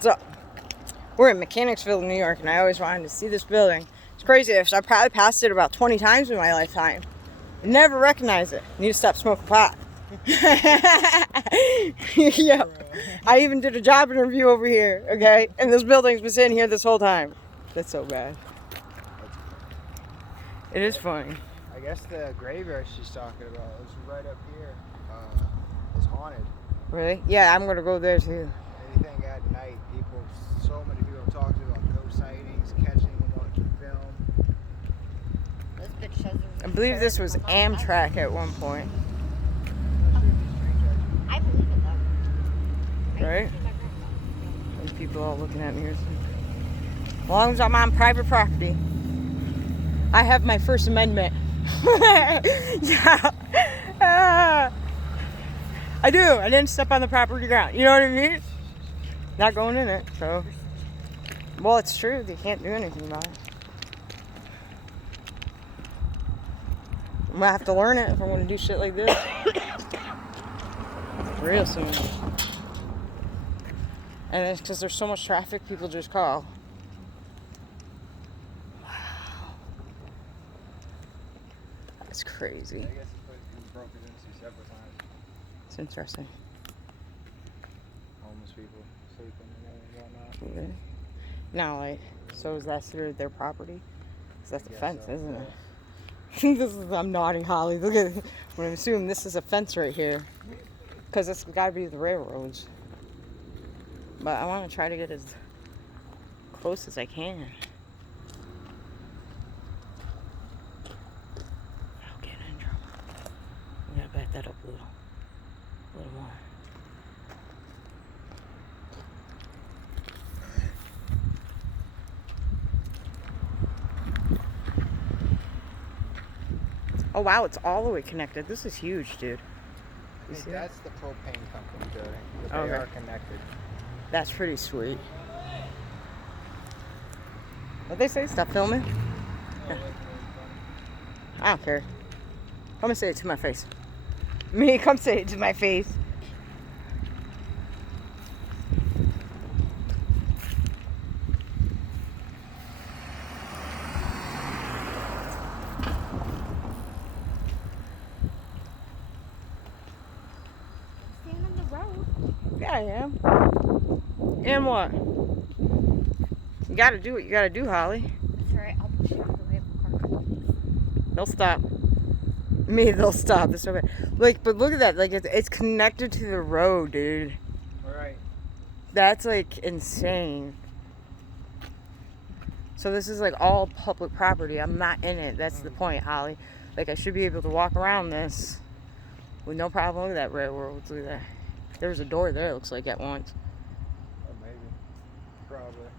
So, we're in Mechanicsville, New York, and I always wanted to see this building. It's crazy. I probably passed it about 20 times in my lifetime. I never recognized it. Need to stop smoking pot. Yeah. I even did a job interview over here, okay? And this building's been sitting here this whole time. That's so bad. It is funny. I guess the graveyard she's talking about is right up here. Is haunted. Really? Yeah, I'm gonna go there too. Anything at night, so many people have talked about ghost sightings, catching them on film. I believe this was Amtrak at one point. I believe it though. Right? There's people all looking at me or something. As long as I'm on private property, I have my First Amendment. Yeah. I do. I didn't step on the property ground. You know what I mean? Not going in it, so. Well, it's true. They can't do anything about it. I'm gonna have to learn it if I want to do shit like this. Real soon. And it's because there's so much traffic, people just call. Wow. That's crazy. I guess it's broken into several times. It's interesting. Homeless people sleeping and whatnot. Really? Now, like, so is that considered their property? Because that's a fence, so, isn't it? This is, I'm nodding, Holly. Look at it. I'm assuming this is a fence right here. Because it's got to be the railroads. But I want to try to get as close as I can. I'll get in trouble. We gotta back that up a little more. Oh wow, it's all the way connected. This is huge, dude. I think that's the propane company building. But Okay. they are connected. That's pretty sweet. What'd they say? Stop filming? Yeah. I don't care. Come and say it to my face. Me, come say it to my face. Stand on the road. Yeah, I am. And what? You gotta do what you gotta do, Holly. That's alright, I'll push it out of the way of the car. They'll stop. Me, they'll stop. It's so bad. Like, but look at that. Like, it's connected to the road, dude. Right. That's like insane. So this is like all public property. I'm not in it. That's the point, Holly. Like, I should be able to walk around this with no problem. Look at that railroad. Look at that. There was a door there, it looks like, at once. Or maybe. Probably.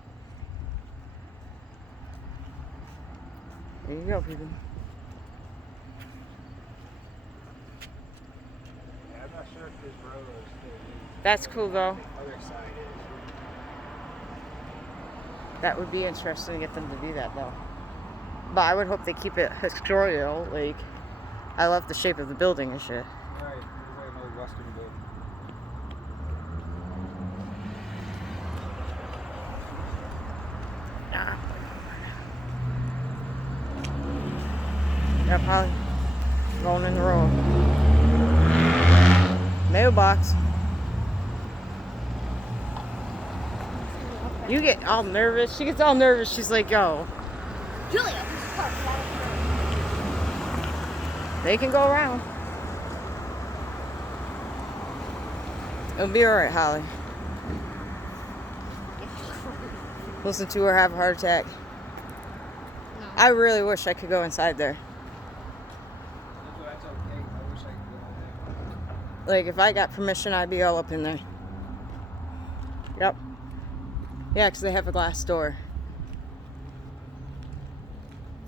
There you go, people. Yeah, I'm not sure if this road is still used. That's cool, though. The other side is. That would be interesting to get them to do that, though. But I would hope they keep it historical. Like, I love the shape of the building and shit. Right. There's like an old western building. Yeah, probably going in the road. Mailbox. You get all nervous. She gets all nervous. She's like, yo, Julia, this is car. they can go around. It'll be alright, Holly. Listen to her have a heart attack. No. I really wish I could go inside there. That's okay. I wish I could go in there. Like, if I got permission, I'd be all up in there. Yep. Yeah, because they have a glass door.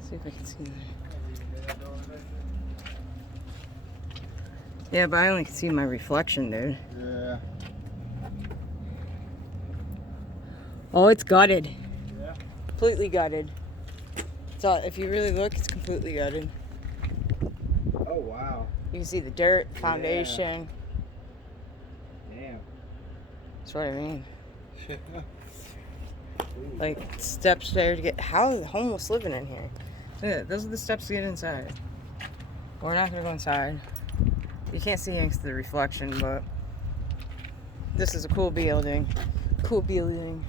See if I can see them. Yeah, but I only can see my reflection, dude. Yeah. Oh, it's gutted. Yeah. Completely gutted. So if you really look, it's completely gutted. Oh wow. You can see the dirt, foundation. Damn. That's what I mean. Like steps there to get. How are the homeless living in here? Yeah, those are the steps to get inside. We're not gonna go inside. You can't see thanks to the reflection, but this is a cool building. Cool building.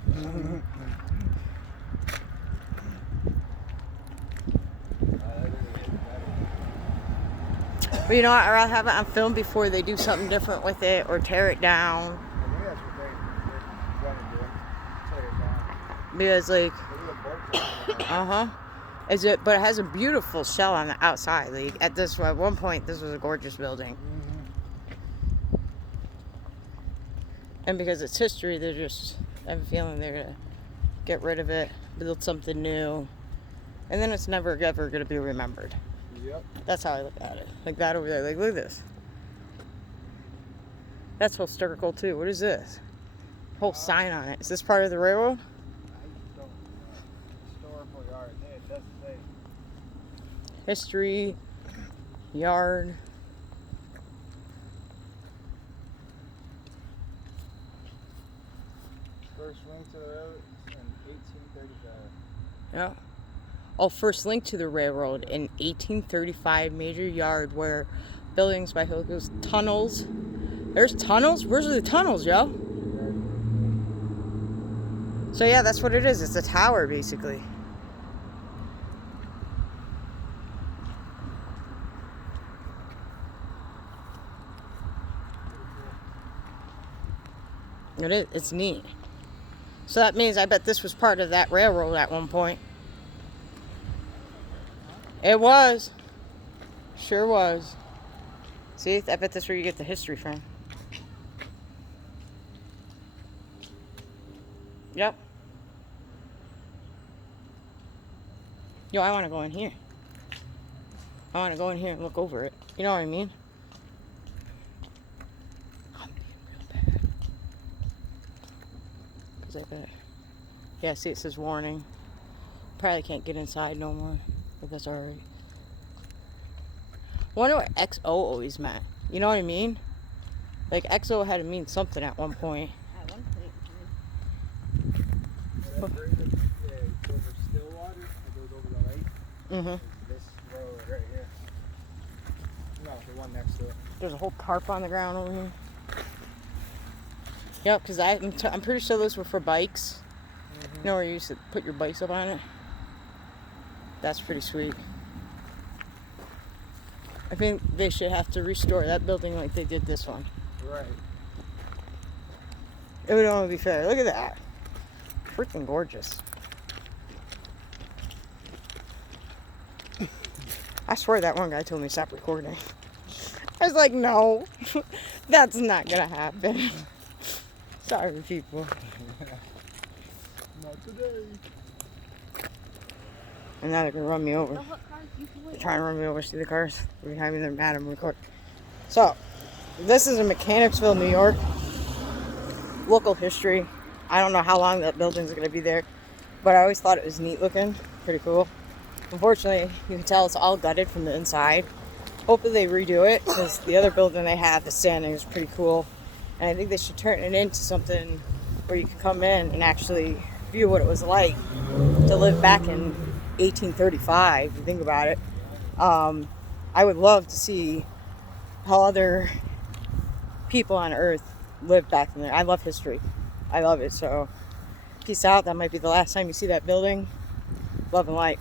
But you know what? I'd rather have it on film before they do something different with it or tear it down. I think that's what they're gonna do. Tear it down. Because like, They do a is it? But it has a beautiful shell on the outside. Like at one point, this was a gorgeous building. And because it's history, they're just. I have a feeling they're gonna get rid of it, build something new, and then it's never ever gonna be remembered. Yep. That's how I look at it. Like that over there. Like, look at this. That's historical too. What is this? Whole sign on it. Is this part of the railroad? I don't know. Historical yard. Yeah, it does say. History yard. First link to the road in 1835. Yeah. Oh, first link to the railroad in 1835, major yard where buildings by Hilco's tunnels. There's tunnels? Where's the tunnels, yo? So yeah, that's what it is. It's a tower, basically. It is. It's neat. So that means I bet this was part of that railroad at one point. It was. Sure was. See, I bet that's where you get the history from. Yep. Yo, I want to go in here. I want to go in here and look over it. You know what I mean? I'm being real bad. Because I bet. Yeah, see, it says warning. Probably can't get inside no more. But that's alright. Wonder what XO always meant. You know what I mean? Like XO had to mean something at one point. At one point. Yeah, that bridge, it's over Stillwater. It goes over the lake. Mm-hmm. This road right here. No, the one next to it. There's a whole tarp on the ground over here. Yep, because I'm pretty sure those were for bikes. You know where you used to put your bikes up on it? That's pretty sweet. I think they should have to restore that building like they did this one. Right. It would only be fair. Look at that. Freaking gorgeous. I swear that one guy told me to stop recording. I was like, no, that's not gonna happen. Sorry, people. Not today. And now they're gonna run me over. The hot cars usually. They're trying to run me over. See the cars? They're behind me. They're mad. I'm recording. So, this is in Mechanicsville, New York. Local history. I don't know how long that building's gonna be there, but I always thought it was neat looking. Pretty cool. Unfortunately, you can tell it's all gutted from the inside. Hopefully they redo it, because the other building they have, the standing, is pretty cool. And I think they should turn it into something where you can come in and actually view what it was like to live back in 1835. If you think about it, I would love to see how other people on Earth lived back in there. I love history. I love it. So, peace out. That might be the last time you see that building. Love and light.